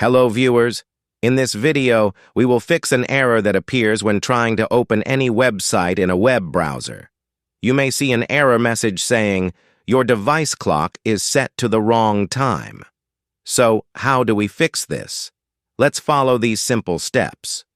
Hello viewers, in this video we will fix an error that appears when trying to open any website in a web browser. You may see an error message saying, "Your device clock is set to the wrong time." So, how do we fix this? Let's follow these simple steps.